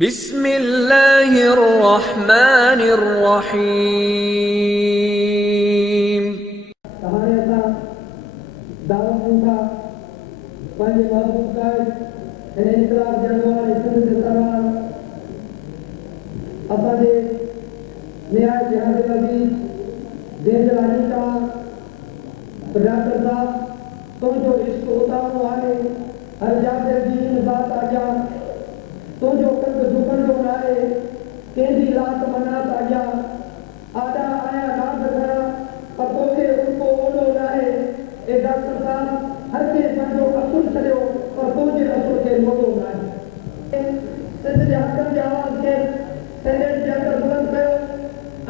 بسم اللہ الرحمن الرحیم. ڈاکٹر صاحب تو جو عشق ہوتا ہوا ہے ہر جاتے دین بات آ جا تو جو قلب دکن جو رائے کیندی رات منات آ جا آدھا آیا ناد کرا پر تو کے ان کو اولو رائے اے ڈاکٹر صاحب ہر کے پنجو اصول چھڑیو پر تو جے اصول کے موڑو رائے سندھ جے حقن جے آواز کے سینٹ جے اندر بلند کیو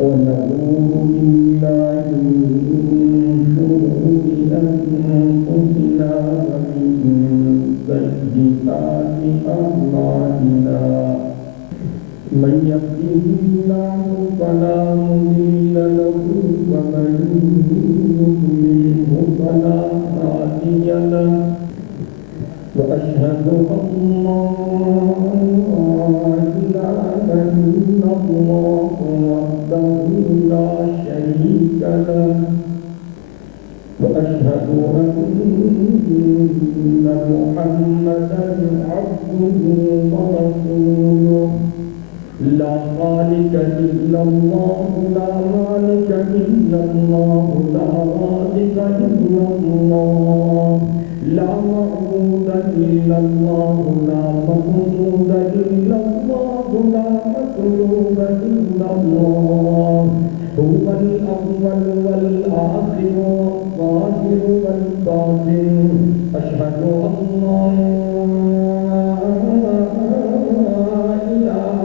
ونعوذ بالله من شرور أنفسنا ومن سيئات أعمالنا من يهده الله فلا مضل له ومن يضلل فلا هادي له وأشهد أن لا إله إلا الله وحده لا شريك له وأشهد أن محمدا عبده ورسوله لا خالق إلا الله لا مالك إلا الله لا رازق إلا الله لا معبود إلا الله لا مقصود إلا الله لا مطلوب إلا الله هو الأول والآخر والظاهر والباطن أشهد أن لا إله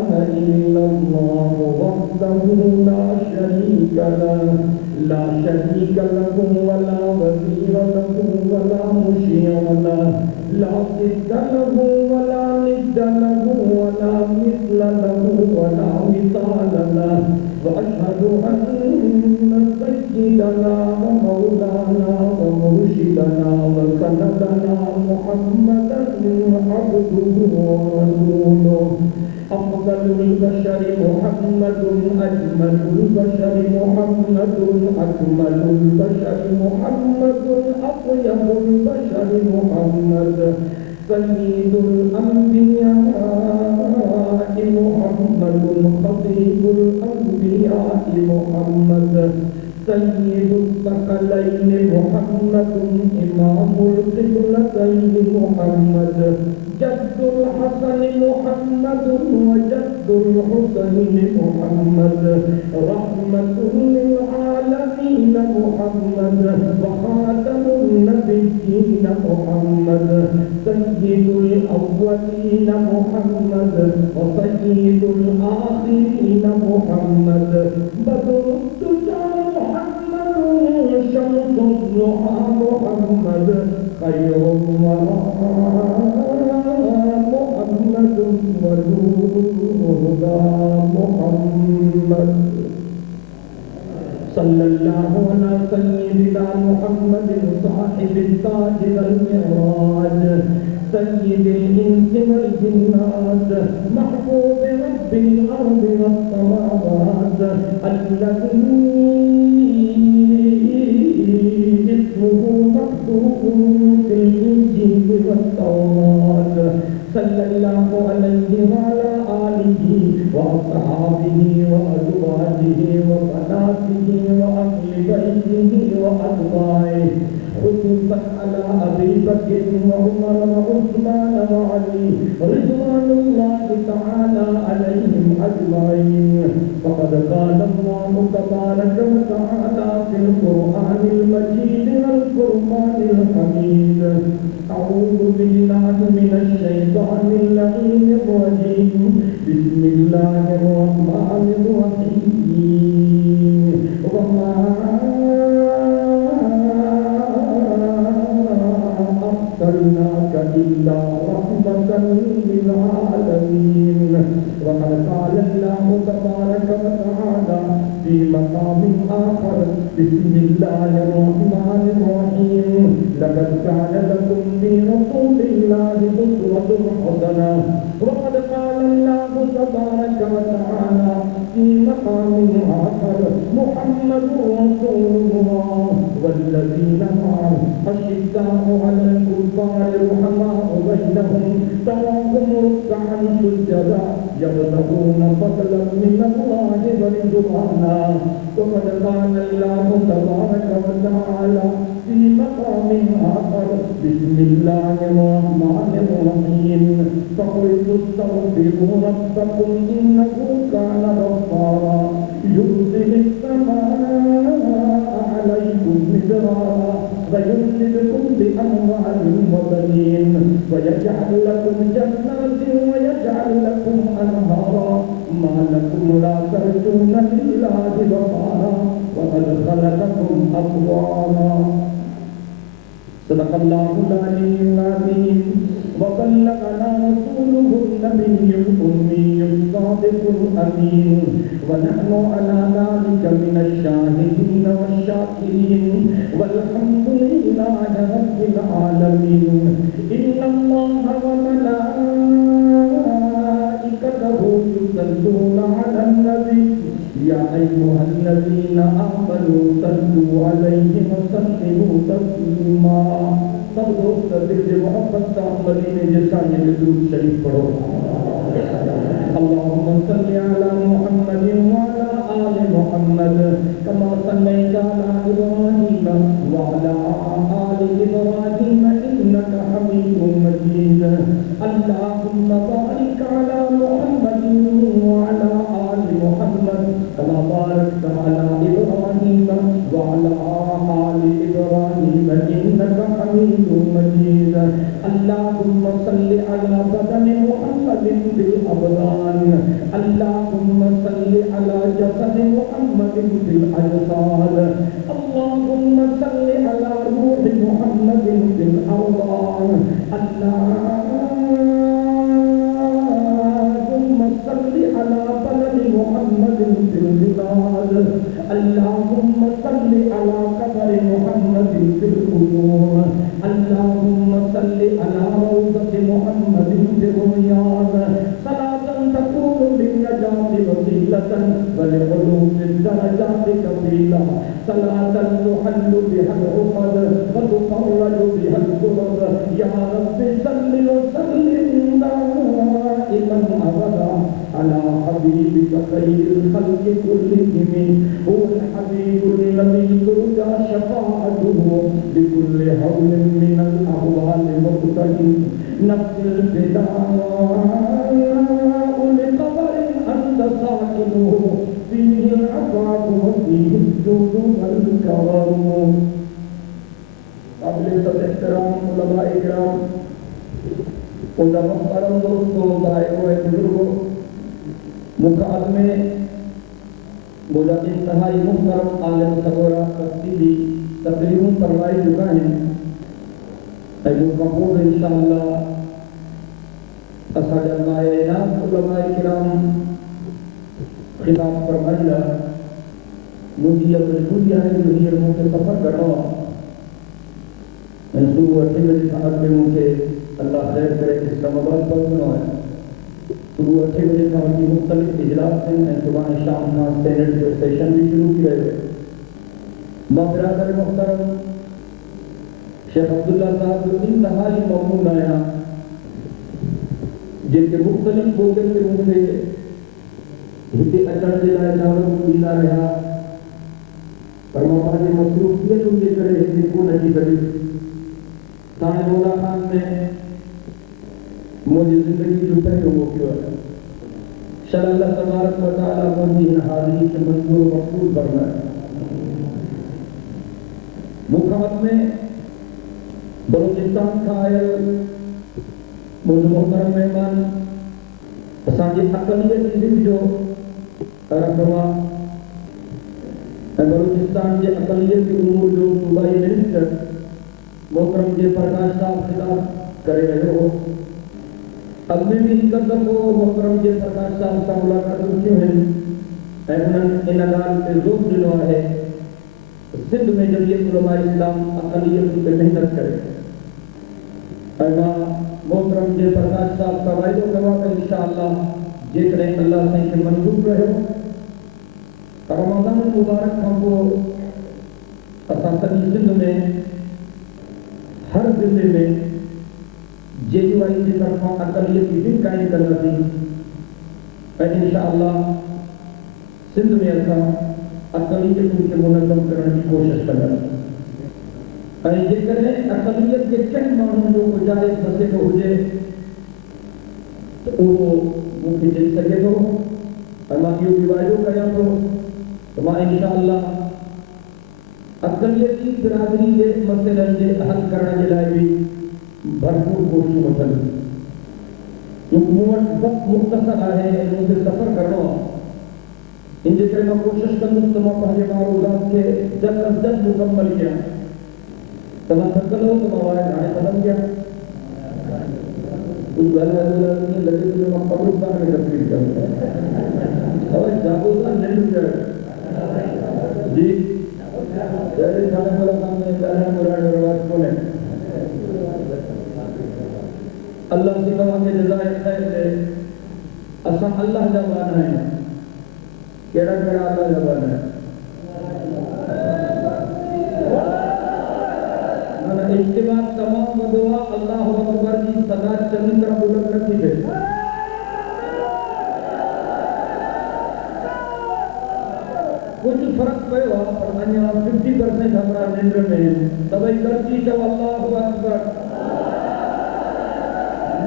إلا الله وحده لا شريك له لا شريك له ولا وزير له ولا مشيع له لا ضد له ولا ند له ولا مثل له ولا مثال له وأشهد أن سيدنا ومولانا ومرشدنا وسندنا محمدا عبده ورسوله أفضل البشر محمد أجمل البشر محمد أكمل البشر محمد أطيب البشر محمد سيد الأنبياء محمد خطيب الأنبياء محمد سيد الثقلين محمد إمام القبلتين محمد جد الحسن محمد وجد الحسين محمد رحمة للعالمين محمد وخاتم النبيين محمد سيد الأولين محمد وسيد الآخرين محمد بدر الدجى محمد شمس الضحى محمد خير الورى محمد ونور الهدى محمد صلى الله على سيدنا محمد صاحب التاج والمعراج سيد الإنس والجنات محبوب رب الأرض والسماوات الذي اسمه مكتوب في الإنجيل والتوراة صلى الله عليه وعلى آله وأصحابه وأزواجه وبناته وأمته خصوصا على أبي بكر وعمر وعثمان وعلي رضوان الله تعالى عليهم أجمعين. فقد قال الله تبارك وتعالى في القرآن المجيد والفرقان الحميد: أعوذ بالله من الشيطان اللعين الرجيم. بسم الله الرحمن الرحيم. وما أرسلناك إلا رحمة للعالمين. وقد قال الله تبارك وتعالى في مقام آخر: بسم الله الرحمن الرحيم. لقد كان لكم في رسول الله أسوة حسنة. وقد قال الله تبارك وتعالى في مقام آخر: محمد رسول الله والذين معه أشداء على الكفار رحماء بينهم تراهم ركعا سجدا يبتغون فضلا من الله ورضوانا. وقد قال الله تبارك وتعالى في مقام آخر: بسم الله الرحمن الرحيم. فقلت استغفروا ربكم إنه كان غفارا يرسل السماء عليكم مدرارا ويمددكم بأموال وبنين ويجعل لكم جنات ويجعل لكم أنهارا ما لكم لا ترجون لله وقارا وقد خلقكم أطوارا. صدق الله العلي العظيم. وبلغنا رسوله النبي الأمي الصادق الأمين. ونحن على ذلك من الشاهدين والشاكرين والحمد لله رب العالمين. إن الله وملائكته يصلون على النبي يا أيها الذين آمنوا صلوا عليه وسلموا تسليما. سب دوست دل محبت کا مدینے جیسا یہ درود شریف پڑھو. اللهم صل على محمد وعلى آل محمد كما صليت على إبراهيم وعلى آل إبراهيم إنك حميد مجيد. اللهم بارك على محمد وعلى آل محمد كما باركت على إبراهيم وعلى آل إبراهيم إنك حميد مجيد. اللهم صل على بدن محمد في الأبدان. اللهم صل على جسد محمد في الأجساد. اللهم صل على روح محمد في الأرواح. اللهم صل على بلد محمد في البلاد. اللهم صل على قبر محمد في القبور. اللهم صل على روضة محمد في الرياض. صلاة تكون للنجاة وسيلة ولعلوم الدرجات كفيلة. صلاة تحل بها العقد وتفرج بها الكرب. يا رب صل وسلم دائما أبدا على حبيبك خير الخلق كلهم. هو الحبيب الذي ترجى شفاعته بكل هول من الأهوال مقتحم. نفس الفداء لقبر أنت ساكنه فيه العفاف وفيه الجود والكرم. قابل احترام علماء کرام، علماء محترم دوستوں، بھائیوں، بزرگوں، مکالمے مجھے انتہائی محترم عالم صغورہ تفصیلی تقریروں فرمائی چکا ہے. ایسے محمود انشاءاللہ اسا جلمائے ناس علماء کرام خطاب فرمائی گا. مجھے یہ مجبوری ہے کہ یہ مجھے سفر کرنا میں صبح 8 بجے ساعت میں مجھے اللہ خیر کرے اسلام آباد پہنچنا ہے. صبح 8 بجے کا کی مختلف اجلاس ہیں. صبح شام کا سیرت کے سیشن بھی شروع کیے گئے. برادر محترم شیخ عبداللہ صاحب جو انتہائی مقبول آیا جن کے مختلف بوگن کے منہ سے ہندی اچھا جلائے جانوں کو دینا رہا پر مفاد مصروفیت ان کے کرے ہندی کو نہیں کرے سانے مولا خان نے مجھے زندگی جو پہلے وہ کیوں ہے شاء اللہ تبارک و تعالیٰ مجھے حاضری کے منظور و مقبول فرمائے. مکھمت میں بلوچستان کا آئل مجھے محترم مہمان اساں اقلیت کی دن جو رہنما بلوچستان کے اقلیت کی امور جو صوبائی منسٹر محترم جے پرکاش صاحب خطاب کرے رہے ہو. اب میں بھی اس قدر کو محترم جے پرکاش صاحب سے ملاقات کی ہیں ان اگال پہ زور دنوں ہے سندھ میں جمعیت علماء اسلام اقلیت پہ محنت کرے. محترم جے پرکاش صاحب کا وعدہ کروا کہ انشاءاللہ جتنے اللہ سے کے منظور رہے رمضان مبارک ہم کو اساسا سندھ میں ہر ضلع میں جے یو آئی کی طرف اقلیت کی دن قائم کرنا تھی اور انشاءاللہ سندھ میں ایسا اقلیت کے منظم کرنے کی کوشش کرنا اور یہ کریں اقلیت کے کئی معنوں جو گزارش بسے کو ہو جائے تو وہ ممکن جل سکے تو اور ماہیوں کی وائدوں کریں تو ماں انشاءاللہ اقلیت کی برادری کے مسئلہ کے حل کرنے کے لئے بھی بھرپور کوشش ہوتا ہے. حکومت وقت مختصر آئے ہیں ان سے سفر کرنا ان جیسے میں کوشش کروں تو میں پہلے معروضات کے جلد از جلد مکمل کیا تمہیں تھکل ہو تو موائد آنے ختم کیا اس گھر میں لگے تو میں قبرستان میں تفریح کروں اور جاگوزہ نہیں جائے جی جیسے کھانے والا کام میں جانے مراد رواج کھولے اللہ سے کہا کہ جزائے خیر سے اساں اللہ جبان ہے کیڑا کیڑا اللہ جبان ہے اجتماع تمام دعا اللہ اکبر کی صدا چلی طرح بلند رکھی ہے. کچھ فرق پہ ہوا پر انیا 50% ہمارا نندر میں سبھی کرتی جو اللہ اکبر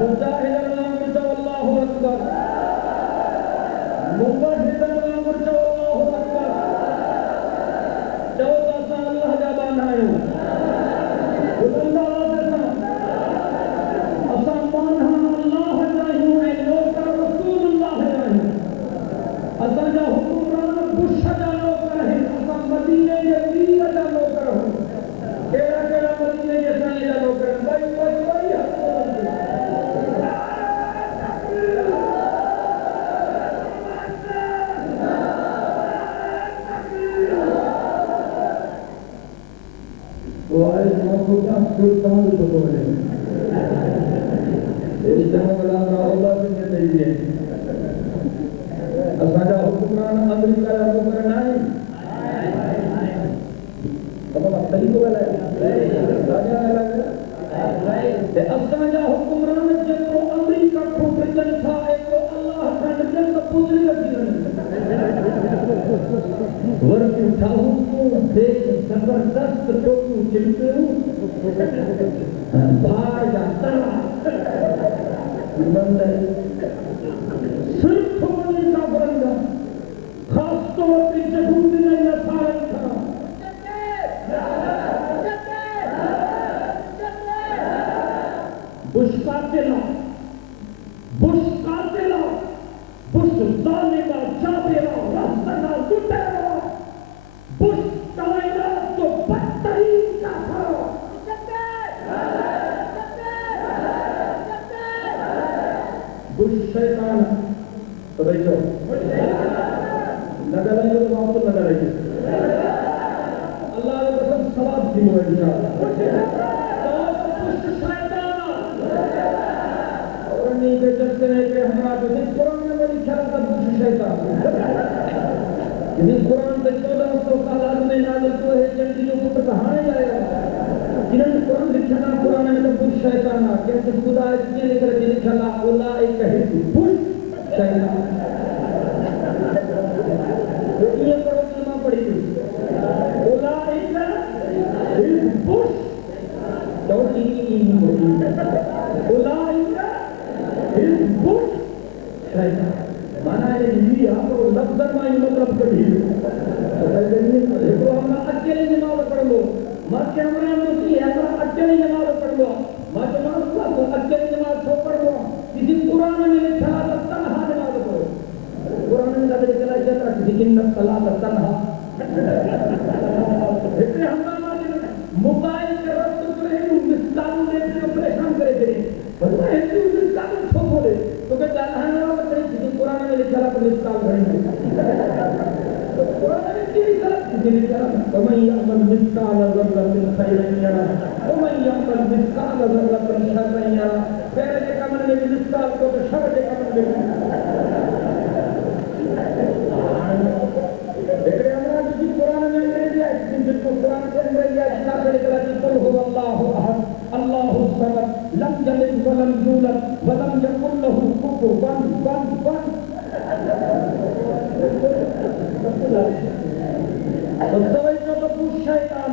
مجاہد اللہ مرچو اللہ اکبر مباہد اللہ مرچو اللہ اکبر چوتا سا اللہ جبان آئے بلند آواز سے اساں مانہا اللہ جاہیوں اے نوکر رسول اللہ جاہیوں اساں جا حکمران بش جا نوکر ہے اساں مدینے کے پیر جا نوکر ہوں کیڑا کیڑا مدینے کے سائیں جا نوکر ہیں بھائی کوئی کوئی وہ آئے سوچا سلطان تو بولے اجتماع اللہ سے نہیں ہے اساجا حکمران امریکہ یا حکمران نہیں اب آپ صحیح تو بلا ہے اساجا حکمران جب وہ امریکہ کو بچن تھا ایک تو اللہ کا جن پوری رکھی ورکی اٹھاؤں کو دیکھ زبردست ٹوکو چلتے ہوں بھار جاتا بندہ صرف ہونے کا بندہ خاص طور پر جہود نے نصارت تھا بش قاتلہ بش قاتلہ بش ظالمہ جابرہ رستنہ دٹیرہ بش کائنات تو بدترین کا تھا بش شیطان رہو نگر رہی ہو وہاں تو نگر رہی اللہ نے قسم ثواب دی ہوئے انشاءاللہ بش شیطان اور نہیں کہ جب سے نہیں کہ ہمارا جو دن قرآن میں بڑی کھلا تھا بش شیطان یہ قرآن سے 1400 سال آدمی نازل کو ہے جنگی جو پتر کہانے جائے گا جنہوں نے قرآن لکھنا قرآن میں تو بش شیطانہ کیسے خدا اس لیے لکھ رہے لکھنا اولئک بش شیطان یہ پڑھو کلمہ پڑھی تھی اولئک بش تو ومن يعمل مثقال ذرة خيرا يره ومن يعمل مثقال ذرة شرا يره خیر کے کمن میں بھی مثقال کو تو شر کے کمن میں لیکن ہمارا کسی قرآن میں نہیں دیا جس کو قرآن کے اندر دیا جنا کرے گا کہ قل هو الله احد الله الصمد لم يلد ولم يولد ولم يكن له كفوا توجہ تو پوچھ شیطان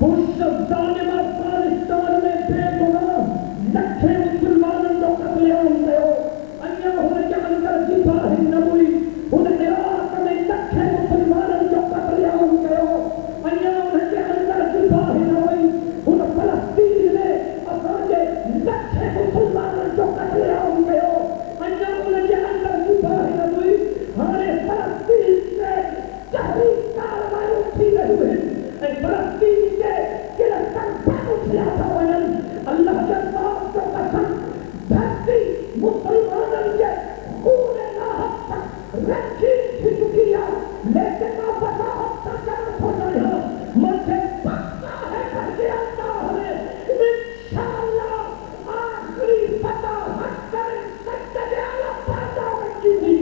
بش ظالم افغانستان میں بے گناہ لکھے مسلمانوں کو قتل عام کیو انیا ہونے کے اندر سپاہ النبی ان عراق میں لکھے مسلمانوں کو قتل عام کیو انیا ہونے کے اندر سپاہ النبی ان فلسطین میں اساجے لکھے مسلمانوں کو قتل عام کیو انیا ہونے کے اندر سپاہ النبی ہمارے فلسطین سے جہری کاروائی اٹھی رہی ہے فلسطین کے گرفتار پہنچ اللہ کے ذات کو قسم دھرتی مسلمانوں کے خون ناحق تک رکھی تھی چکی ہے لیکن واپس آپ تک جانت ہو جائے ہاں مجھے پکا ہے کر کے اللہ نے انشاءاللہ آخری فتح حق کریں سجدہ اعلیٰ پردہ رکھی تھی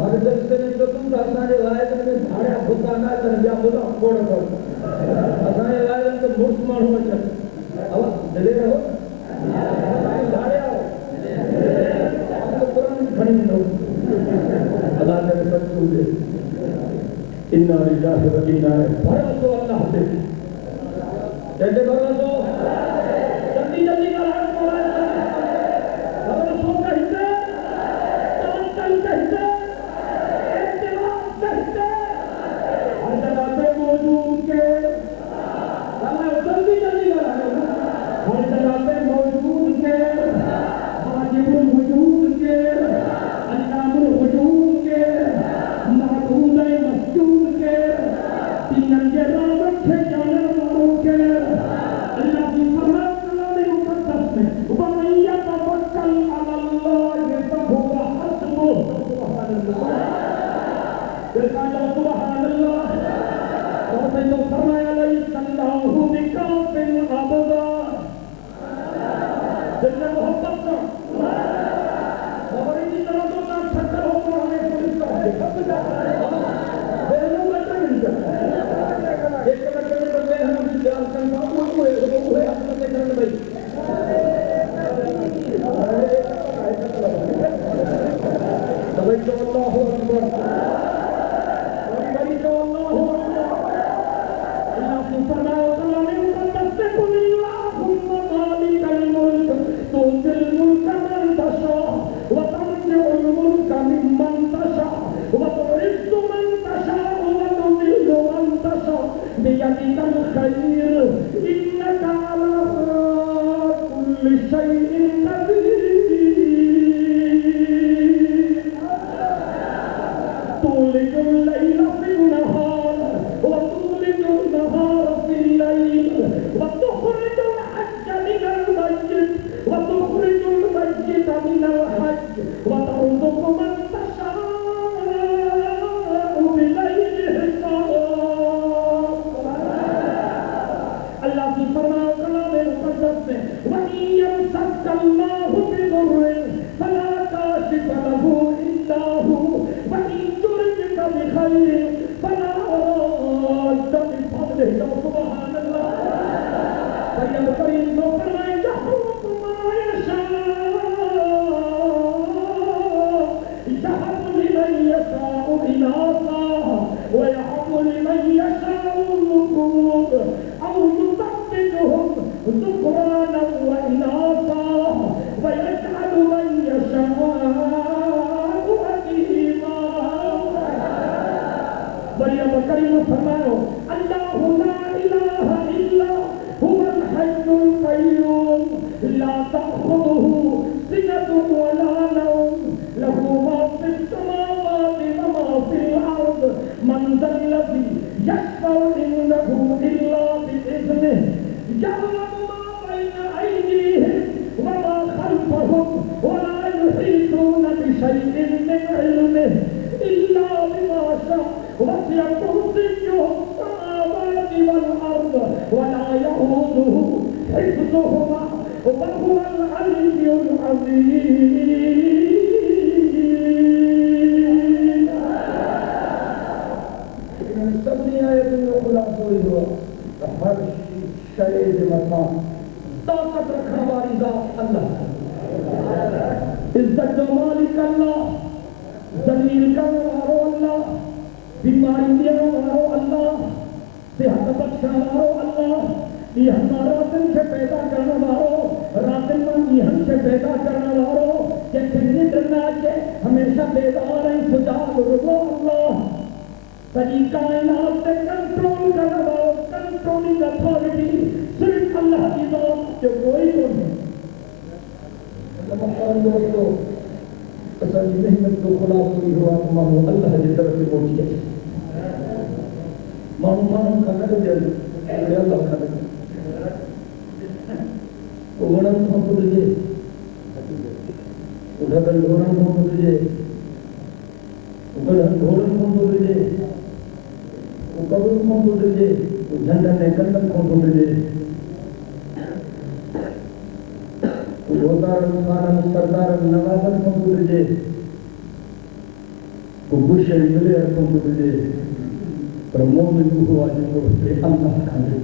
ہر جلسے میں تو تم اسانے لائق میں بھاڑا بھکانا درجہ بولا کوڑ کر اسانے لائق تو مرس مانو چل اب دلے رہو بھاڑے آؤ ہم تو قرآن کھڑی لو اللہ نے رسول دے انا للہ و انا الیہ بھروسہ اللہ سے کیسے بھروسہ جلدی جلدی کر بھروسہ کا حصہ تانچل کا حصہ موجود کے جلدی جلدی ہر جگہ پہ موجود کے واجب الوجود کے علام الوجود کے معبود مسجود کے تین کے نام رکھے جانے والوں کے اللہ کی فرمان کلام مقدس میں وَمَن يَتَوَكَّلْ عَلَى اللَّهِ فَهُوَ حَسْبُهُ سبحان اللہ سبحان اللہ اور تو فرمایا ليس الله بكاف عبدا جن محبت کا اور اسی طرح تو نہ چھکر ہو تو ہمیں پولیس کا بہنوں میں نہیں جاتا ایک لڑکے نے بے ہم بھی جان کرنا وہ اپنے سے کرنے بھائی توجہ اللہ اکبر بڑی تو اللہ حفظهما وهو العلي العظيم. سبھی آیتوں میں خلاصہ ہوئی ہوا ہر شے دے متھاں طاقت رکھنے والی ذات اللہ، عزت و مالک اللہ، ذلیل کرنے والو اللہ، بیماری دینے والو اللہ، صحت بخشنے والو اللہ، یہ ہمارا دل سے پیدا کرنے والو، رات من یہ ہم سے پیدا کرنے والو، کہ کسی دن آجے ہمیشہ بیدار ہیں سجاد رضو اللہ، سجی کائنات سے کنٹرول کرنے والو، کنٹرولنگ اتھارٹی صرف اللہ کی ذات جو کوئی کو نہیں. محترم دوستو، اصلی محنت کو خلاص ہوئی ہوا مانو اللہ کی طرف سے پہنچی ہے. مانو کھانا کو دے اللہ کھانا کو گھوڑا کو دیجیے، ادھر گھوڑا کو دیجیے، ادھر گھوڑا کو دیجیے، قبر کو دیجیے، جھنڈا نے کندن کو دیجیے، روزار خانم سردار نوازن کو دیجیے، گوشے ملے کو دیجیے، پر مومن کو ہوا جن کو اللہ کھانے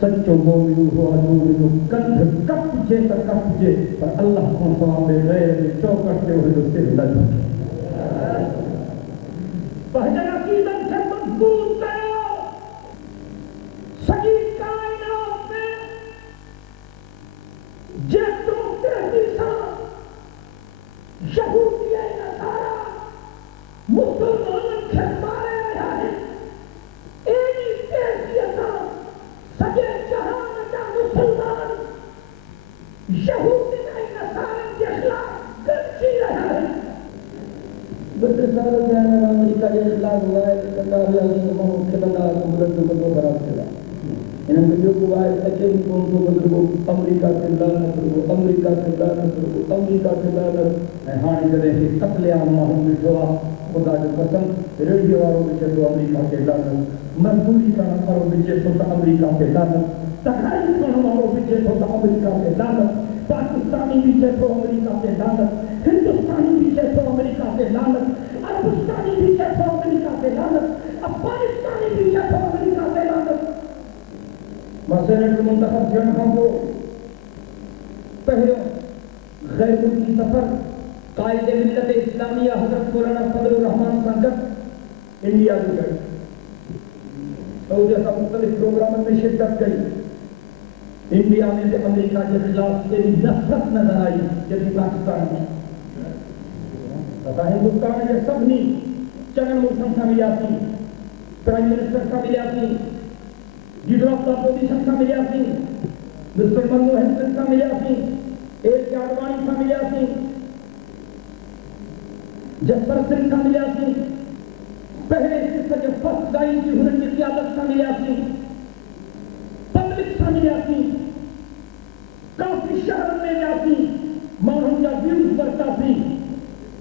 سچو مومن ہوا جو کندھ کپ جے پر کپ جے پر اللہ کو سامنے رہے چوکٹ سے ہوئے جو سر لگ بہجن عقیدت سے مضبوط کرو. سجی کائنات میں جتوں تحریساں یہودی نصارہ مسلمان کے مارے رہا ہے، ایلی تحریساں سجے جہان کا مسلمان یہودی نصارہ کے خلاف گرجی رہا ہے. بڑے سارے جانے امریکہ کے خلاف ہوا ہے، اللہ علیہ وسلم کے بندہ کو ملک کو خراب کیا. انہوں نے جو کہا ہے کہ کون کو مطلب امریکہ کے لعنت کرو، امریکہ کے لعنت کرو، امریکہ کے لعنت. ہاں کرے قتل عام محمد جو خدا کی قسم ریڈیو والوں میں تو امریکہ کے لعنت، مزدوری کرنے والوں میں تو امریکہ کے لعنت، تقاضا کرنے والوں میں تو امریکہ کے لعنت، پاکستانی بھی تو امریکہ کے لعنت، ہندوستانی بھی تو امریکہ کے لعنت، عربستانی بھی تو امریکہ کے لعنت، افغانستانی بھی تو امریکہ کے لعنت. مسئلہ منتخب جن ہم کو پہلے غیر ملکی سفر قائد ملت اسلامیہ حضرت مولانا فضل الرحمان سنگت انڈیا بھی گئے اور جیسا مختلف پروگراموں میں شرکت کی. انڈیا میں سے امریکہ کے خلاف تیری نفرت نظر آئی جیسے پاکستان میں. پتا ہندوستان میں سب نہیں چنن موسم کا ملی آتی، پرائم منسٹر کا ملی آتی، لیڈر آف دا اپوزیشن کا ملی آتی، مسٹر منموہن سنگھ کا ملی آتی، ایک آڈوانی کا ملی آتی، جسپر سنگھ کا ملی آتی، پہلے اس سے فرسٹ گائی کی ہنر کی قیادت کا ملی آتی، پبلک کا ملی آتی، کافی شہر میں جاتی، مانوں یا ویوز برتا تھی.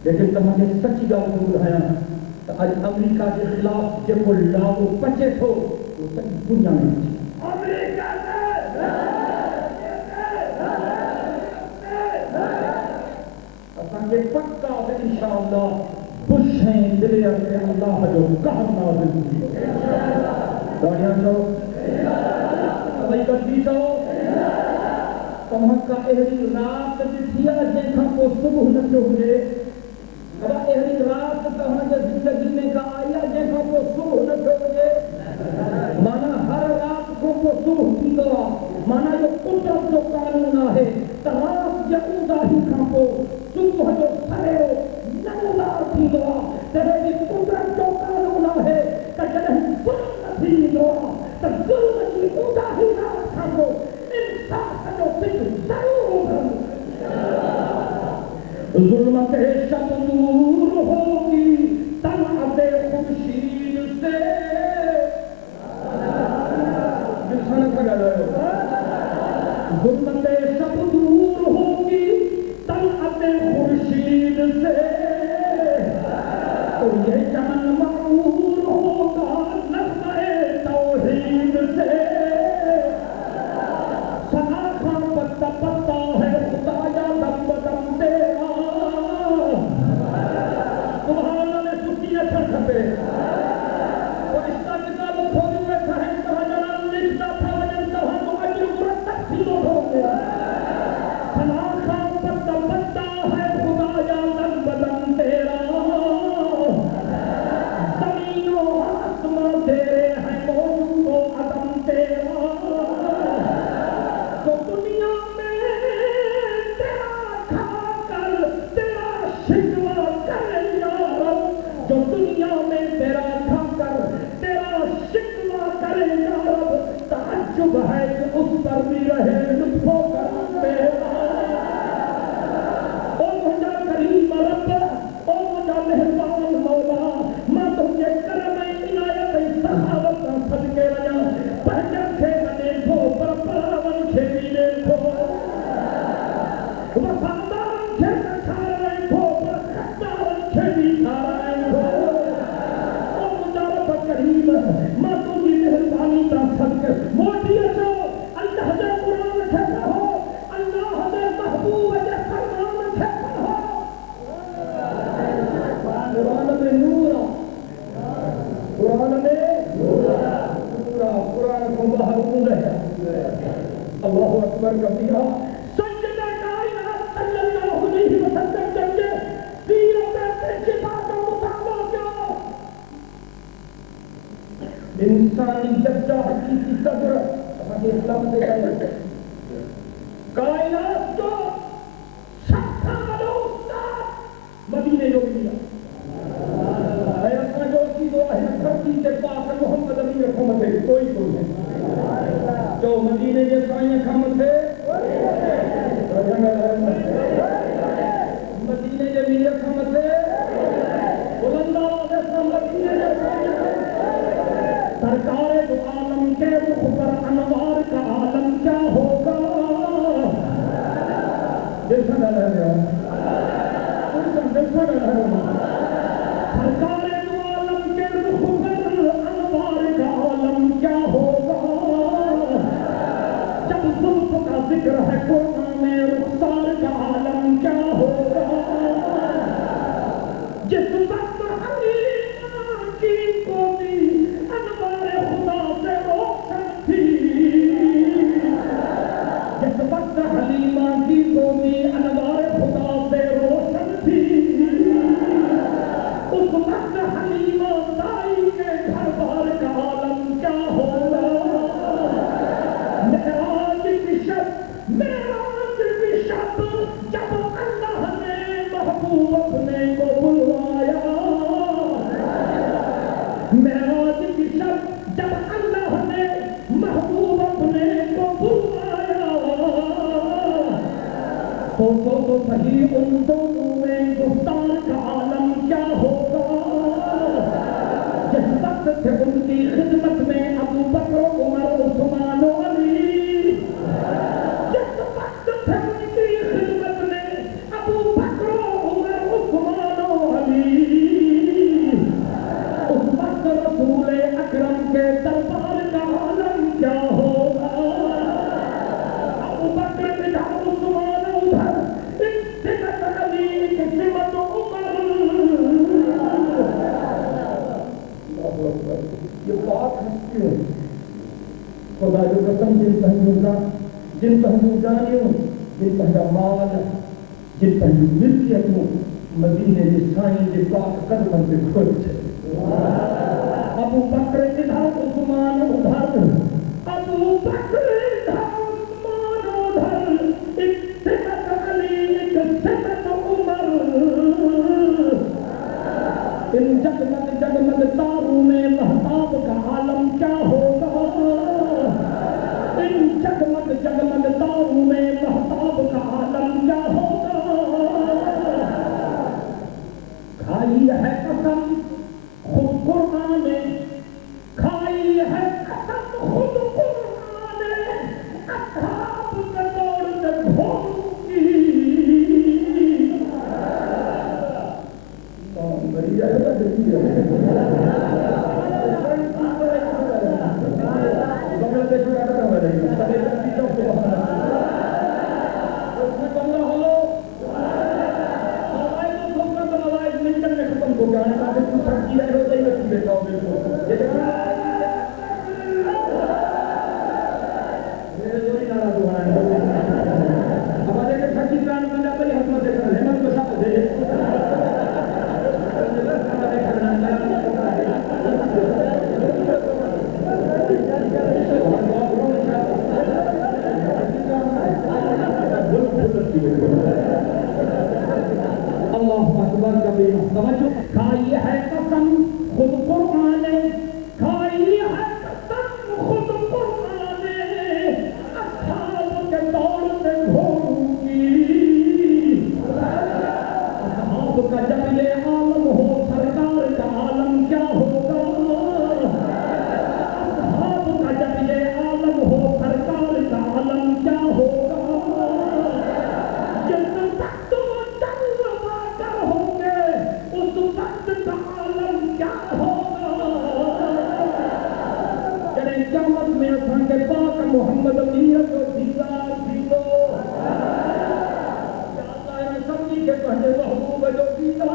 لیکن تمہیں سچی گال کو بڑھایا تو آج امریکہ کے خلاف جب وہ لاؤ پچے تھو وہ سچ دنیا میں امریکہ سے پکا سے انشاءاللہ خوش ہیں دلے سے اللہ جو کہا نازل ہوئی داڑیاں جو حقیقت بھی جو تمہیں کا اہلی رات دیا جن کو صبح نہ ہوئے اب اہلی رات کہاں کے زندگی میں کا آیا جن کو صبح نہ ہوئے مانا ہر رات کو صبح کی دعا مانا یہ قدرت جو قانون ہے رات جب ہی کھاپو صبح جو سرے نمودار کی دعا تیرے کی قدرت جو قانون ہے کہ جب ظلم تھی دعا تو ظلم کی ہی رات کھاپو انصاف جو فکر ضرور ہوگا. ظلمت شب دور ہوگی طلعت خورشید سے ظلمت شب دور ہوگی طلعت خورشید سے تو یہ چمن معمور ہوگا نغمہ توحید سے. وفادار تھے کھارائیں کو خطار تھے بھی کھارائیں کو اور مجارب کریم ماتو کی مہربانی کا صدقے موٹی اچھو اللہ دے قرآن تھے پڑھو اللہ دے محبوب دے فرمان تھے پڑھو قرآن میں نورا قرآن میں نورا قرآن کو محروم ہے اللہ اکبر کبیرہ سیدہ کائنات صلی اللہ علیہ وسلم جب کے سیرت پرنسپل کا مطالعہ کیا انسانی جدوجہد کی قدر ہمیں اسلام سے کہتے ہیں کائنات کو سب سے بڑا استاد مدینے جو ملا ہے اپنا جو چیز ہے دھرتی کے پاس محمد علی رحمت ہے کوئی نہیں جو مدینے کے سائیں خامت ہے مدینے کے میر خامت ہے بلند آواز سے مدینے کے سائیں سرکار دو عالم کے رخ پر انوار کا عالم کیا ہوگا جیسا نہ رہا جیسا نہ رہا سرکار دو عالم کے رخ پر انوار کا عالم کیا ہوگا جب زلف کا ذکر ہے قرآن میں رخسار کا عالم کیا ہوگا جس وقت حلیمہ کی گودی انوار خدا سے روشن تھی جس وقت حلیمہ کی گودی انوار خدا سے روشن تھی اس وقت حلیمہ دائی کے گھر بار کا عالم کیا ہوگا معراج کی شب جب اللہ نے محبوب اپنے کو بلوایا معراج کی شب جب اللہ نے محبوب اپنے کو بلوایا تو صحیح ان دونوں میں گفتار کا عالم کیا ہوگا جس وقت تھے ان کی خدمت میں ابو بکر و عمر عثمان و علی جس وقت تھے ان کی خدمت میں ابو بکر و عمر عثمان و علی اس وقت رسول اکرم کے دربار کا عالم کیا ہوگا ابو بکر ادھر عثمان ادھر ایک سمت علی ایک سمت عمر یہ بات ہستی ہے خدا جو قسم جن پہلو جانیوں جن پہلا مال جن پہلو ملکیتوں مدینے کے سائیں کے پاک قدمن پہ کھل چھے ابو بکر ادھر عثمان ادھر ابو بکر ادھر عثمان ادھر ایک سمت علی ایک سمت عمر ان جگمگ جگمگ تاروں میں مہتاب کا عالم کیا ہوگا ان جگمگ جگمگ تاروں میں مہتاب کا عالم کیا ہوگا کھائی ہے قسم خود قرآن نے کھائی ہے قسم خود قرآن نے اصحاب کے دور سے بھولوں کی اللہ اکبر کبیرہ توجہ کھائی ہے قسم خود قرآن نے کھائی ہے قسم خود قرآن نے اصحاب کے دور سے گھوڑوں کی اصحاب کا جب یہ عالم ہو سرکار کا عالم کیا ہوگا اصحاب کا جب یہ عالم ہو سرکار کا عالم کیا ہوگا یہ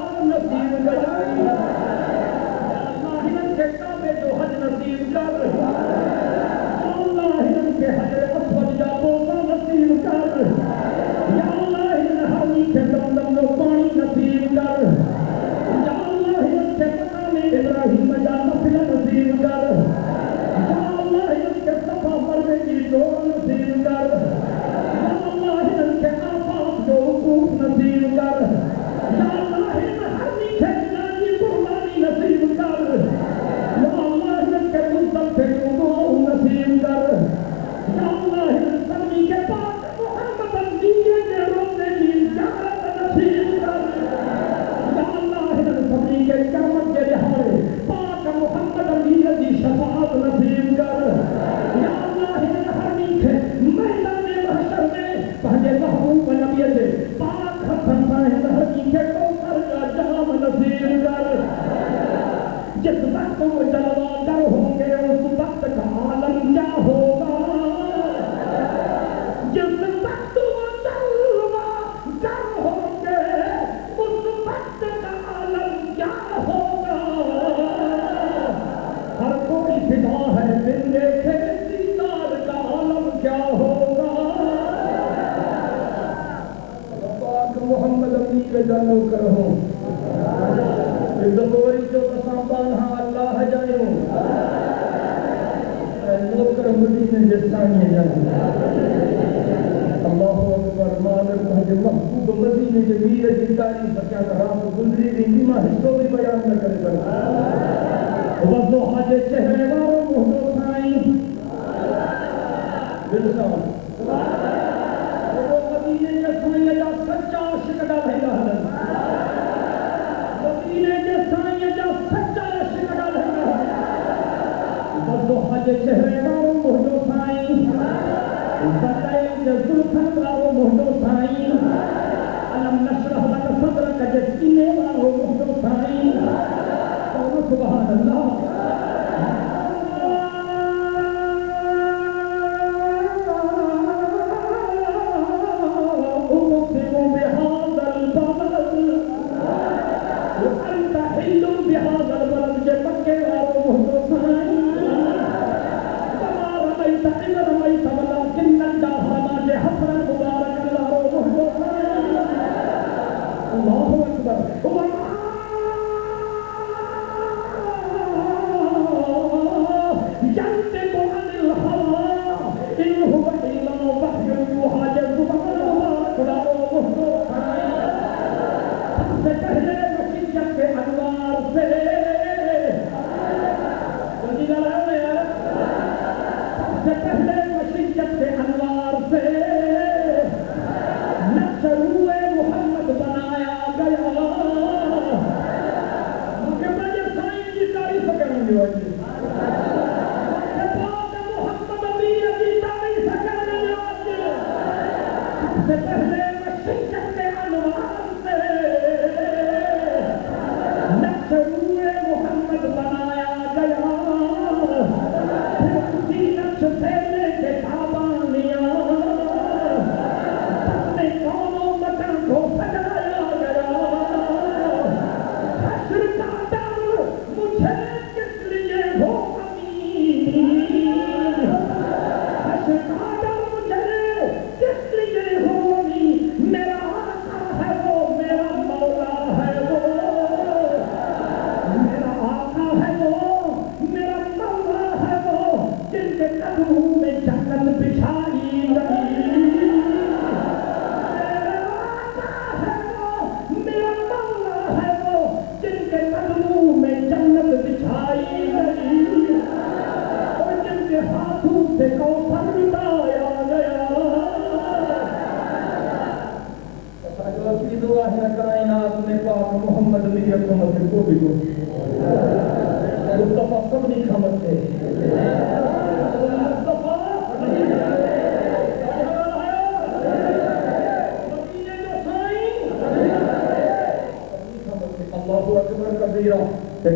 دیدار نصیب کرائی، یا اللہ ہن کے کعبے جو حج نصیب کر، یا اللہ ہن کے حجر اسود جا بوسا نصیب کر، یا اللہ ہن حرمی کے زمزم جو پانی نصیب کر، یا اللہ ہن کے مقام ابراہیم جا نفل نصیب کر، یا اللہ ہن کے صفا مروے کی ڈور نصیب کر، یا اللہ ہن کے آفاق جو حقوق نصیب کر، یا اللہ ہن حرمی کے جنانی قربانی نصیب کر، یا اللہ ہن کے مصطفیٰ کے دعا نصیب کر، یا اللہ ہن سرمی کے پاک محمد دیے کے روزے کی زیارت نصیب کر، یا اللہ ہن سرمی کے قیامت کے دہاڑے پاک محمد دیے کی شفاعت نصیب کر، یا اللہ ہن حرمی کے میدان محشر میں پہلے محبوب نبی سے پاک حسن صاحب حرمی کے کوثر کا جام نصیب کر، جس وقت وہ جلوہ گر ہوں گے اس وقت کا عالم کیا ہوگا، جس وقت وہ جلوہ گر ہوں گے اس وقت کا عالم کیا ہوگا، ہر کوئی فدا ہے دل دیکھے دیدار کا عالم کیا ہوگا، پاک محمد امین کے جنو کرو دبوری جو قسم ہاں اللہ جانو نوکر مدینہ جسانی جانو اللہ اکبر مالک مجھے محبوب مدینہ جمیر کی تعریف کیا رات گزری دی بیمہ حصوں بھی بیان نہ کرے کرو وضو حاج چہرے وارو مہدو سائیں بلسان وہ مدینہ جسانی جا سچا عاشق دا بھیلا حلن مدینہ جسانی جا سچا عاشق دا بھیلا حلن وضو حاج چہرے وارو مہدو سائیں بطائل جزلفن وارو مہدو سائیں علم نشرح لک صدرک جسینے وارو مہدو سائیں سبحان اللہ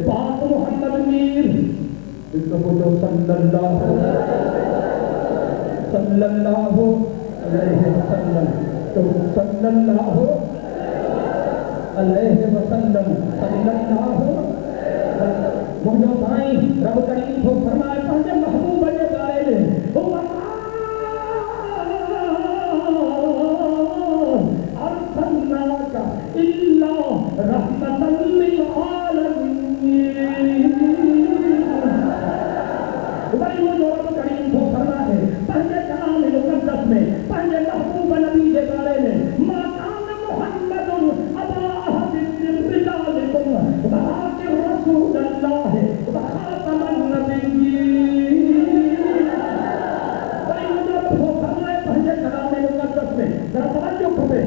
پاک محمد میر صلی اللہ علیہ وسلم تو صلی اللہ علیہ وسلم صلی اللہ مجھو سائیں رب کریم کو فرمائے پانچے محبوب کے بارے میں ارسلناک الا رحمۃ للعالمین بھائی وہ جو رب کریم کو فرمائے پانچے کلام مقدس میں پانچے محبوب نبی کے بارے میں ما کان محمد ابا احد من رجالکم ولکن رسول اللہ وخاتم النبیین بھائی وہ جو رب کو فرمائے پانچے کلام مقدس میں ذرا توجہ کرے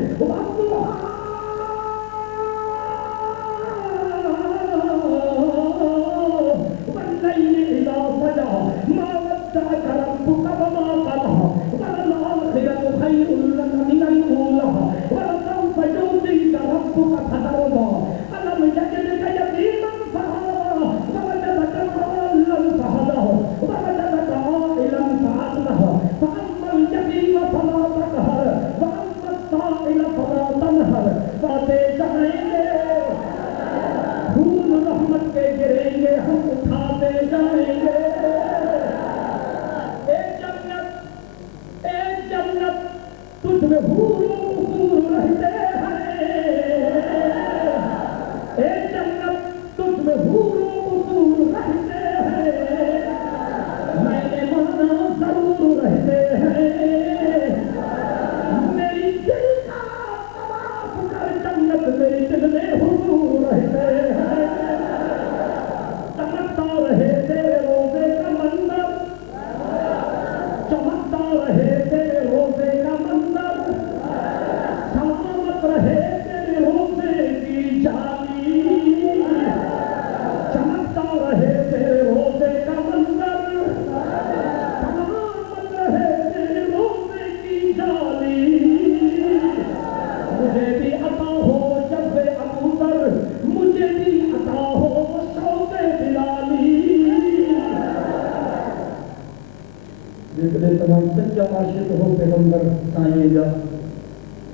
تمام سچا عاشق ہو پیغمبر سائیں جا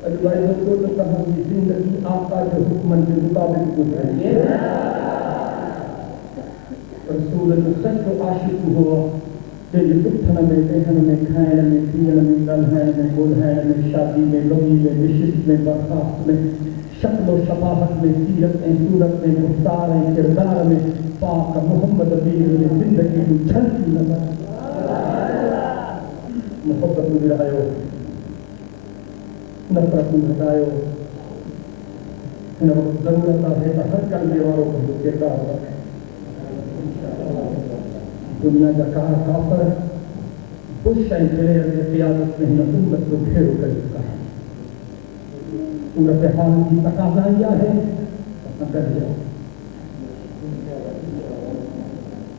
ادوائی کو تو تمہاری زندگی آقا کے حکم کے مطابق گزرے رسول سچا عاشق ہوا کہ یہ اٹھنا میں بہن میں کھائن میں پیل میں گلہن میں بلہن میں شادی میں لوگی میں نشست میں برخاست میں شکل و شفاہت میں سیرت میں صورت میں گفتار میں کردار میں پاک محمد امیر میں زندگی کو جھلکی نظر محبت میں رہایو نفرت میں ہٹایو ضرورت ہے تو ہر کرنے والوں کو کردار رکھے دنیا کا کہا کافر اس شاہی پھیرے قیادت میں نبوت کو پھیرو کر چکا ہے صورت حال کی تقاضا یہ ہے اگر جاؤ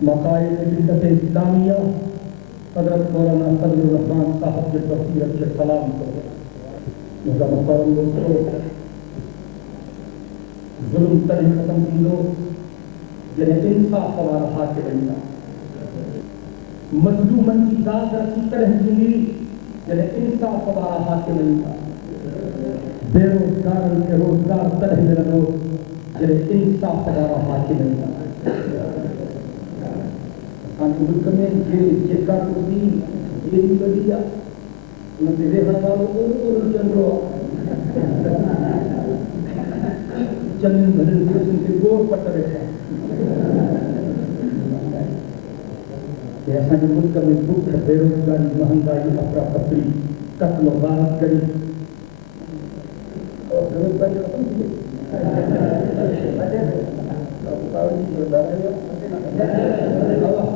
مقاعد ملت اسلامیہ حضرت مولانا فضل الرحمان صاحب کے بصیرت سے سلام کرو میرا محترم دوستو ظلم ترین ختم کی لو جنہیں انصاف ہمارا حاکم بننا مظلومن کی ذات رسی طرح زندگی جنہیں انصاف ہمارا حاکم بننا بے روزگارن کے روزگار طرح ملو جنہیں انصاف ہمارا حاکم بننا ملک میں یہ کا کرسی یہ بھی بدیا انہوں نے دیکھنے والوں کو چندرو چند بھجن کرسن کے دو پٹ بیٹھا کہ ایسا کہ ملک میں بھوک بے روزگاری مہنگائی افراتفری قتل و غارت کری اور بے روزگاری ختم کی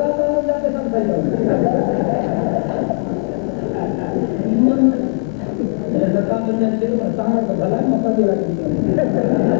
زکات والوں جا کے سب صحیح زکات میں سے سارا کا بھلا متا دے رہا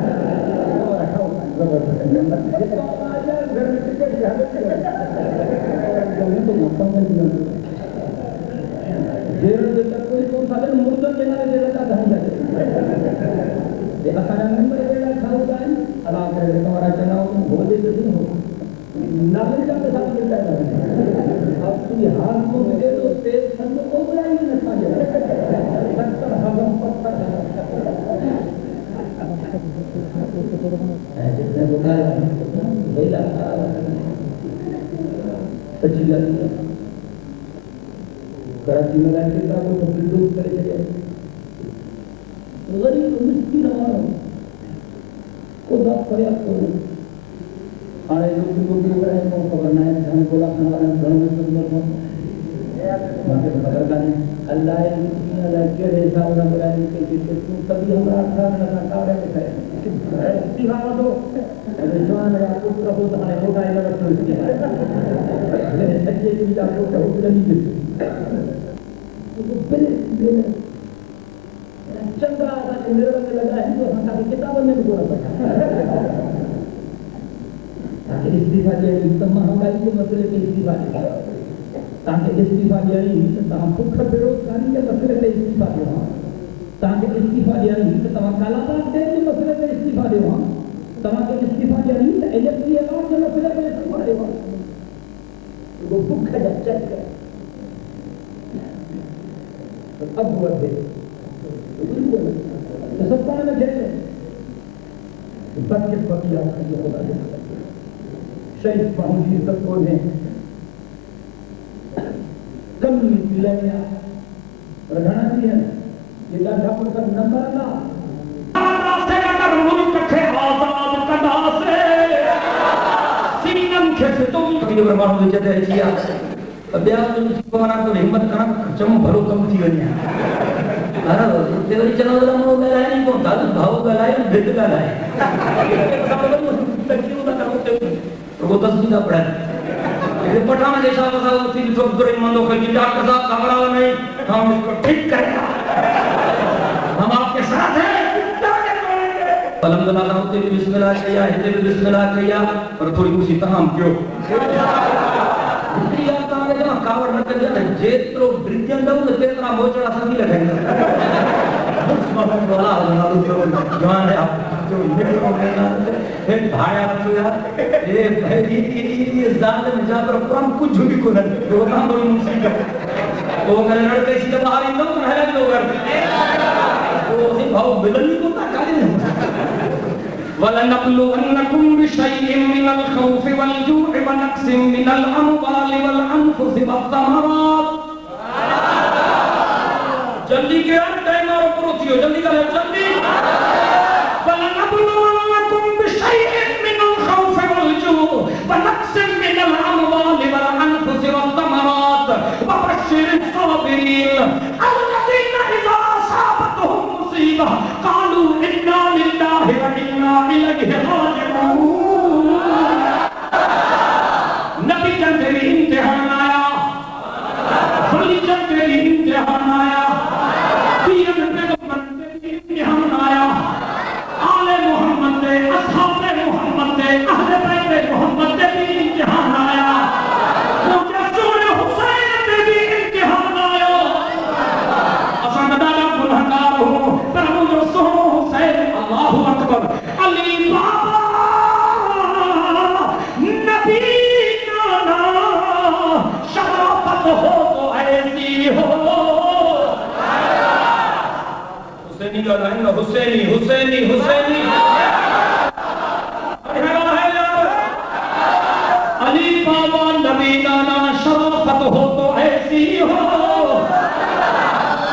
کراچی میں رہتے تھا وہ بلڈوز کرے چلے غریب مسکین ہمارا خدا فریاد کرو آنے لوگ کو بھی ہو رہے ہیں وہ خبر نہ ہے ہم کو لاکھ ہمارا گھر میں سندر ہوں مجھے خبر کرنے اللہ ہے اللہ کے رہا ہونا بلائے کہ تم سبھی ہمارا کھانا نہ کھا رہے ہیں استعفا دو جوان ہے آپ کو بہت ہمارے موٹا ہے لگتا ہے سچے کی آپ کو بہت نہیں چندرا کا میرے میں لگا ہے تو ہم کی کتابوں میں بھی پورا پڑھا تاکہ استعفا دے تم مہنگائی کے مسئلے پہ استعفا دے تاکہ استعفا دے تو تم بھوک بیروزگاری کے مسئلے پہ استعفا دے تاکہ استعفا دے تو تم کالا باغ کے مسئلے پہ استعفا دے تمہارے استعفا دے تو الیکٹری اعلان کے مسئلے پہ استعفا دے وہ بھوک ہے جب چیک کر اب ہوا دے تو سب پانے میں کہتے ہیں بچ کے پکی آپ کا جو ہوگا شہید پہنچی سب کو دیں کم لینیا رکھنا چاہیے یہ ڈاکٹر کا نمبر نہ راستے اگر ملک کے آزاد کدا سے سینم کھیسے تو بھی برمان ہو جاتے ہیں کیا بیاہ تو نہیں پوانا تو ہمت کرنا چم بھلو کم تھی ونیا تیوری چنو دلہ منو گلائے نہیں پہنتا بھاؤ گلائے بھت گلائے وہ تصویدہ پڑھا ہے یہ پٹھانا جیسا بسا ہوتی جو عبد الرحمن دو خلقی ڈاکٹر صاحب کامرہ نہیں ہم اس کو ٹھیک کریں گا ہم آپ کے ساتھ ہیں الحمدللہ ہوتے بھی بسم اللہ کہیا ہتے بھی بسم اللہ کہیا اور تھوڑی اسی تمام کیوں اتنی یاد کہاں گئے جہاں کاوڑ نہ کر جاتا ہے جیترو بریتیاں دوں تو تیترا موچڑا سبھی لگائیں گا جوان ہے آپ جو یہ بھایا رکھو یار یہ ظالم جہاں پر قرآن کچھ بھی کو نہ وہ کہاں بڑی مصیبت وہ میرے لڑکے اسی جب آ رہی ہوں تو رہا بھی ہوگا وہ اسی بھاؤ بلنی کو نہ کھا لیں وَلَنَبْلُوَنَّكُمْ بِشَيْءٍ مِّنَ الْخَوْفِ وَالْجُوعِ وَنَقْصٍ مِّنَ الْأَمْوَالِ وَالْأَنفُسِ وَالثَّمَرَاتِ جلدی کے یار ٹائم اور پرو تھیو جلدی کا جلدی وَلَنَبْلُوَنَّكُمْ بِشَيْءٍ مِّنَ الْخَوْفِ وَالْجُوعِ وَنَقْصٍ مِّنَ الْأَمْوَالِ وَالْأَنفُسِ وَالثَّمَرَاتِ وَبَشِّرِ الصَّابِرِينَ الَّذِينَ إِذَا أَصَابَتْهُمْ مُصِيبَةٌ قَالُوا إِنَّا لِلَّهِ وَإِنَّا إِلَيْهِ رَاجِعُونَ نبی جان تیری امتحان آیا ولی جان تیری امتحان آیا پیر پیغمبر تیری امتحان آیا آل محمد دے اصحاب محمد دے اہل بیت محمد دے بھی امتحان آیا رسول حسین دے بھی امتحان آیا اسان دادا گنہگار ہو پر مجھے سنو حسین اللہ اکبر علی بابا نبی نانا شرافت ہو تو ایسی ہو حسینی کا لائن حسینی حسینی حسینی علی بابا نبی نانا شرافت ہو تو ایسی ہو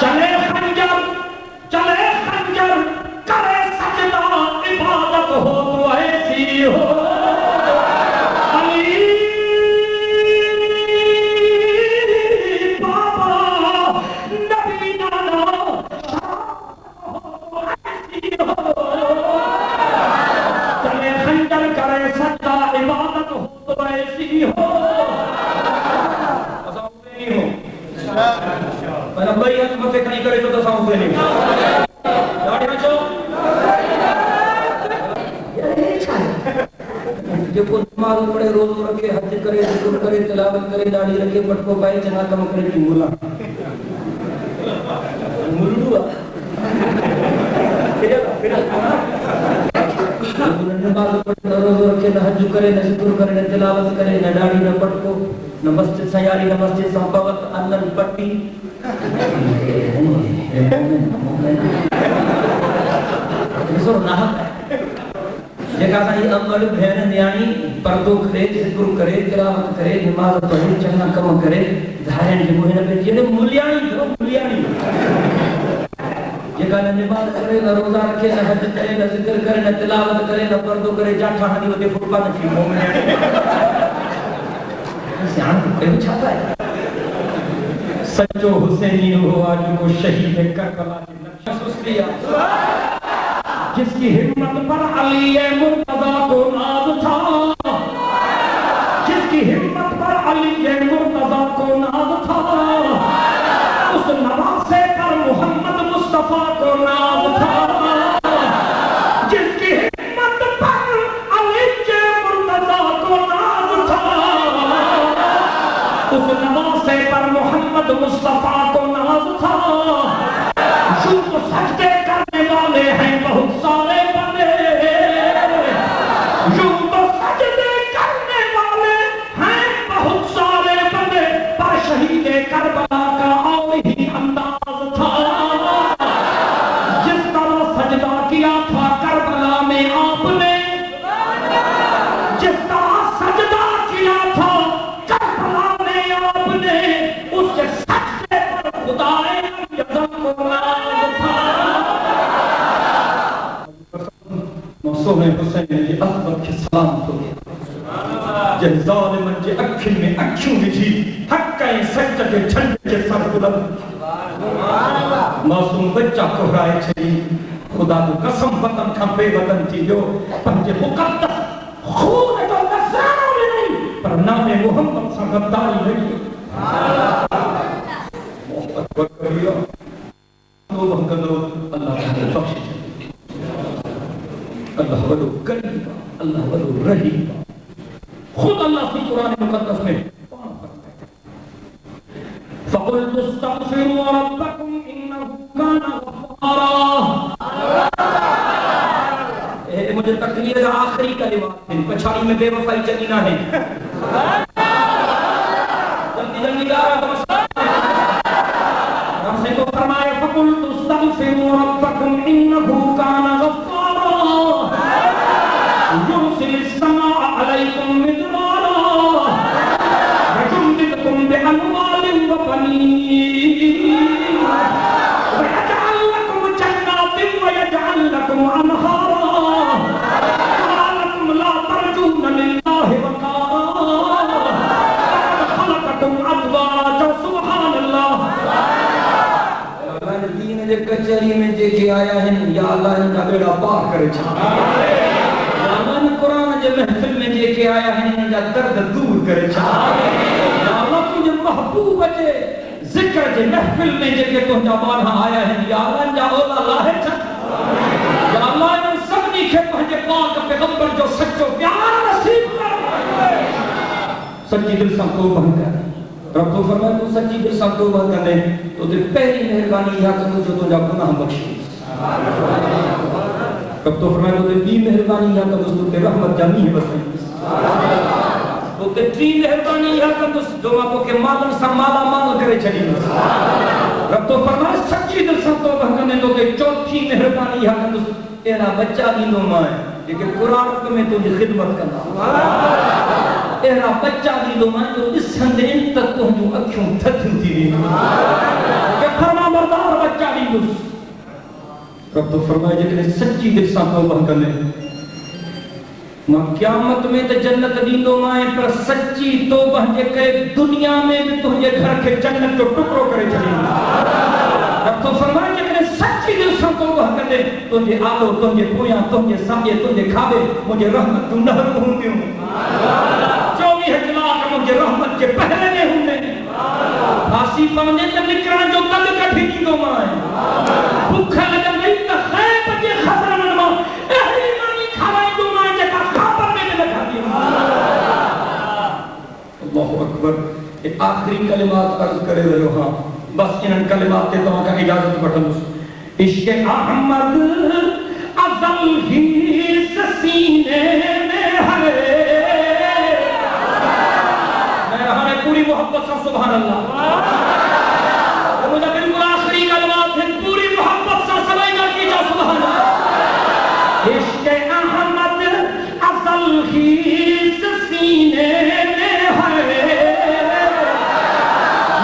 چلے خنجر کرے سجدہ عبادت ہو تو ایسی ہو علی بابا نبی نانا چلے خنجر کرے سجدہ عبادت ہو تو ایسی ہو پہلا بھائی ہاتھ متے کھڑی کرے تو دساؤں سے نہیں داڑھی بچو جو کو نماز پڑھے روزو رکھے حج کرے ذکر کرے تلاوت کرے داڑھی رکھے پٹکو پائے چنا کم کرے کی مولا ملو نماز پڑھے روزو رکھے نہ حج کرے نہ ذکر کرے نہ تلاوت کرے نہ داڑھی نہ پٹکو نہ مسجد سیاری نہ مسجد سنپاوت انن پٹی سو نہ جگہ یہ عمل بہن نیانی پردو کرے ذکر کرے تلاوت کرے نماز پڑھے چنگا کم کرے دھائن جو ہے نہ جنے مولیانی جگہ نہ نماز کرے نہ روزہ رکھے نہ حج کرے نہ ذکر کرے نہ تلاوت کرے نہ پردو کرے جاٹھا ہنی وتے فٹبال کی مومنیانی سیان کوئی چھاتا ہے سچو حسینی ہو آج کو شہید کربلا کی نقشہ سستیا جس کی ہمت پر علی مرتضی کو ناز تھا جس کی ہمت پر علی مرتضی کو ناز تھا اس نواسے پر محمد مصطفیٰ کو ناز تھا جس کی ہمت پر علی مرتضی کو ناز تھا اس نواسے پر محمد مصطفیٰ کو ناز تھا جو تو سجدے کرنے والے ہیں بہت سارے بندے جو تو سجدے کرنے والے ہیں بہت سارے بندے پر شہید کربلا کا اور ہی انداز تھا جس طرح سجدہ کیا تھا کربلا میں آپ نے جس طرح سجدہ کیا تھا کربلا میں آپ نے اس کے سجدے پر خدا اعظم کو ناز تھا موسوم حسین جی اکبر کے سلام تو گیا جن ظالمن جے اکھن میں اکھیوں وجھی حقائیں سجدہ کے جھنڈے کے سر بلند معصوم بچہ کوہرائے چھڑی خدا کو قسم وطن کھا بے وطن تھی جو پنجے مقدس خون تو نصرانوں میں نہیں پر نام محمد سے غداری نہیں محبت کریو تو بہکندو اللہ تعالی بخش اللہ ولو کریم اللہ ولو رحیم خود اللہ کی قرآن مقدس میں فَقُلْتُ اسْتَغْفِرُوا رَبَّكُمْ إِنَّهُ كَانَ غَفَّارًا مجھے تقریر آخری کلمات ہیں پچھاڑی میں بے وفائی چلی نہ ہے جلدی جلدی گا رہا تو رب سے تو فرمائے فَقُلْتُ اسْتَغْفِرُوا رَبَّكُمْ إِنَّهُ كَانَ غَفَّارًا يُرْسِلِ السَّمَاءَ عَلَيْكُمْ مِدْرَارًا وَيُمْدِدْكُمْ بِأَمْوَالٍ وَبَنِينَ وَيَجْعَلْ لَكُمْ جَنَّاتٍ وَيَجْعَلْ لَكُمْ أَنْهَارًا مَا لَكُمْ لَا تَرْجُونَ لِلَّهِ وَقَارًا لَقَدْ خَلَقَكُمْ أَزْوَاجًا سبحان اللہ اللہ دین دے کچہری میں دیکھے آیا ہے یا اللہ ان کا بیڑا پاک کرے چھا قرآن جب محفل میں لے کے آیا ہے انجا درد دور کرے چھا یا اللہ تجھے محبوب ہے ذکر جے محفل میں جے کہ تجھا بارہا آیا ہے یا اللہ انجا اولا لاہے چھا یا اللہ ان سب نیکھے پہنجے پاک پیغمبر جو سچو پیار نصیب کر سچی دل سا تو بہن کر رب تو فرمائے تو سچی دل سا تو بہن کرنے تو دل پہلی مہربانی یا کرو جو تجھا گناہ بخشی رب تو فرمائے تو دی مہربانی یا کم اس تے رحمت جانی ہے بس تو تے تری مہربانی یا کم اس دعا کو کہ مالن سا مالا مال کرے چلی رب تو فرمائے سچی دل سب تو بہنے تو تے چوتھی مہربانی یا کم اس تیرا بچہ بھی دو مائے لیکن قرآن میں تجھے خدمت کرنا تیرا بچہ بھی دو مائے تو اس ہندین تک تو جو اکھوں تھتھوں تھی کہ فرما بردار بچہ بھی دو رب تو فرمائے جتنے سچی دل سا توبہ کرنے ماں قیامت میں تے جنت دیندو مائیں پر سچی توبہ جے کہ دنیا میں بھی تجھے گھر کے جنت جو ٹکرو کرے چلیں رب تو فرمائے جتنے سچی دل سا توبہ کرنے تجھے آلو تجھے پویاں تجھے سامنے تجھے کھاوے مجھے رحمت تو نہر ہوں گے 24 اخلاق مجھے رحمت کے پہلے میں ہوں گے پھانسی پونے تے نکران جو کل کٹھی کی دو مائیں بھوکھا لگا نہیں تا خیر بجے خسرن ماں اہلی مانی کھوائی دو مائیں جتا کھاپر میں لگا دیا اللہ اکبر یہ آخری کلمات عرض کرے رہے ہو ہاں بس انہاں کلمات تے تو کا اجازت بٹھن عشق احمد ازل ہی سینے میں ہے پوری محبت سے سبحان اللہ مجھے بالکل آخری کلمات ہیں پوری محبت سے سبائی گا کی جا سبحان اللہ عشق احمد ازل ہی سینے میں ہے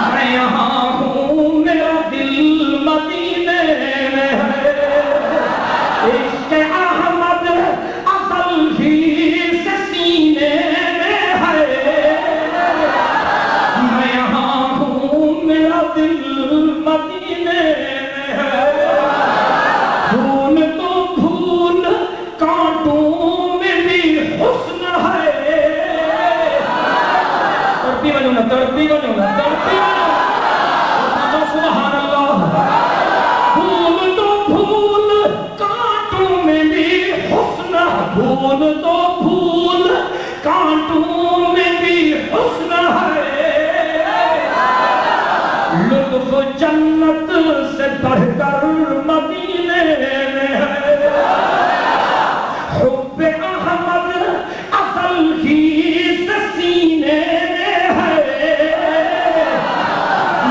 میں یہاں ہوں میرا دل مدینے میں ہے عشق احمد ازل ہی سینے میں ہے دل مدینے میں ہے پھول تو پھول کانٹوں میں بھی حسن ہے تڑپی بنو نا تڑپی بنو نا تڑپی بنو سبحان اللہ پھول تو پھول کانٹوں میں بھی حسن پھول تو پھول کانٹوں میں بھی حسن ہے لطف جنت سے بڑھ کر مدینے میں ہے حب احمد اصل ہی سینے میں ہے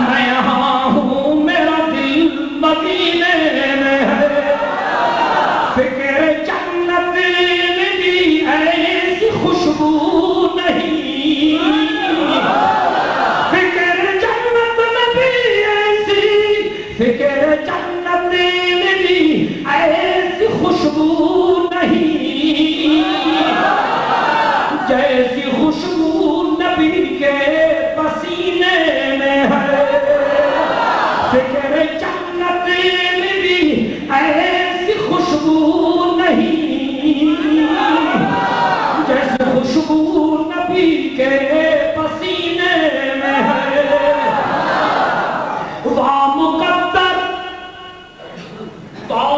میں یہاں ہوں میرا دل مدینے میں ہے فکر جنت میں بھی ایسی خوشبو نہیں فکر جنت میں بھی ایسی خوشبو نہیں جیسی خوشبو نبی کے پسینے میں ہے فکر جنت میں بھی ایسی خوشبو نہیں جیسی خوشبو نبی کے پسینے میں ہے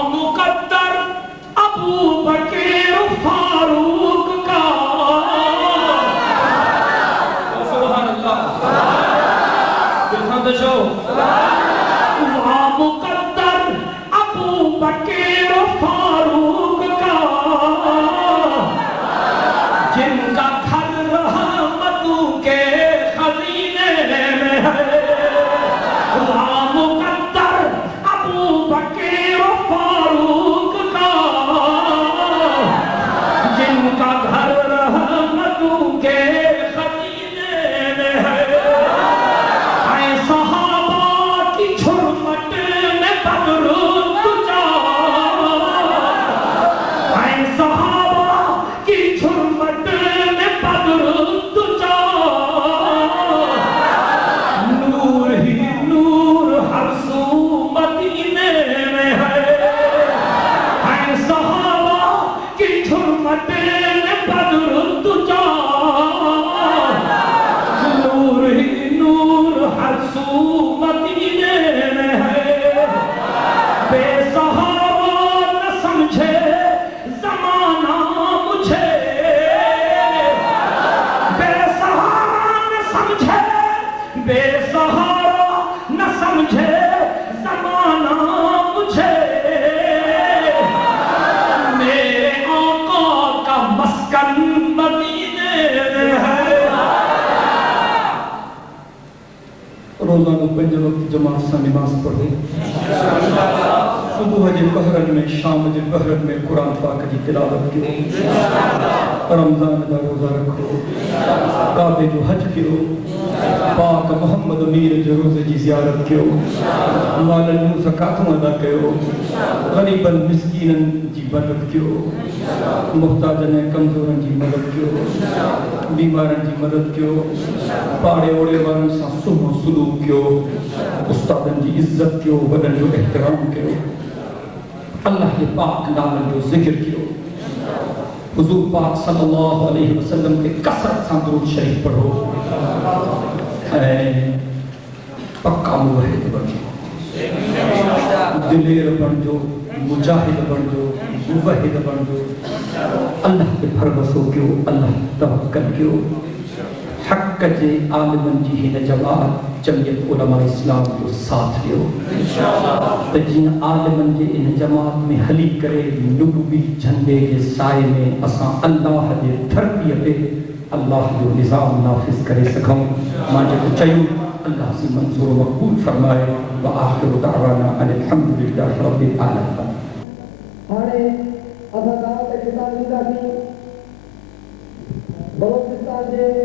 مقدر ابو بکر فاروق کا سبحان اللہ دل شو مقدر ابو بکر فاروق کا جن کا گھر رحمتوں کے خزینے میں ہے مقدر ابو بکر فاروق کا جن کا گھر رحمتوں کے خزینے میں ہے اے صحابہ کی جھرمٹ میں بدر تجا اے صحابہ کی جھرمٹ میں بدر تجا نور ہی نور ہر سو مدینے میں ہے اے صحابہ کی جھرمٹ میں بدر تجا نور ہی نور ہر سو مدینے میں ہے بے صحابہ نہ سمجھے زمانہ مجھے بے صحابہ نہ سمجھے بے صحابہ نہ سمجھے زمانہ مجھے میرے آقا کا مسکن مدینے میں ہے روزانہ 5 وقت جماعت سے نماز پڑھے صبح جے پہرن میں شام جے پہرن میں قرآن پاک کی تلاوت کیو رمضان دا روزہ رکھو کعبے جو حج کیو پاک محمد امیر جو روزے جی زیارت کیو مالن جو زکاتوں ادا کیو غریبن مسکینن جی مدد کیو محتاجن کمزورن جی مدد کیو بیمارن جی مدد کیو پاڑے اوڑے وارن سا سمو سلوک کیو استادن جی عزت کیو وڈن جو احترام کیو اللہ کے پاک نامن جو ذکر کیو حضور پاک صلی اللہ علیہ وسلم کے کثرت سے درود شریف پڑھو پکا موحد بنجو، دلیر بنجو، مجاہد بنجو، موحد بنجو، اللہ کے بھروسو کیو، اللہ توکل کیو، حق جے عالمن جی ہن جماعت جمعیت علماء اسلام جو ساتھ دیو تو جن عالمن جے ان جماعت میں حلی کرے نبوی جھنڈے کے سائے میں اساں اللہ جے تربیت اللہ جو نظام نافذ کرے سکھوں ماں جو چاہیوں اللہ سے منظور و مقبول فرمائے وآخر دعوانا ان الحمدللہ رب العالمین. ہانے ابھا دعوت کتاب لکھا تھی بلوچستان جے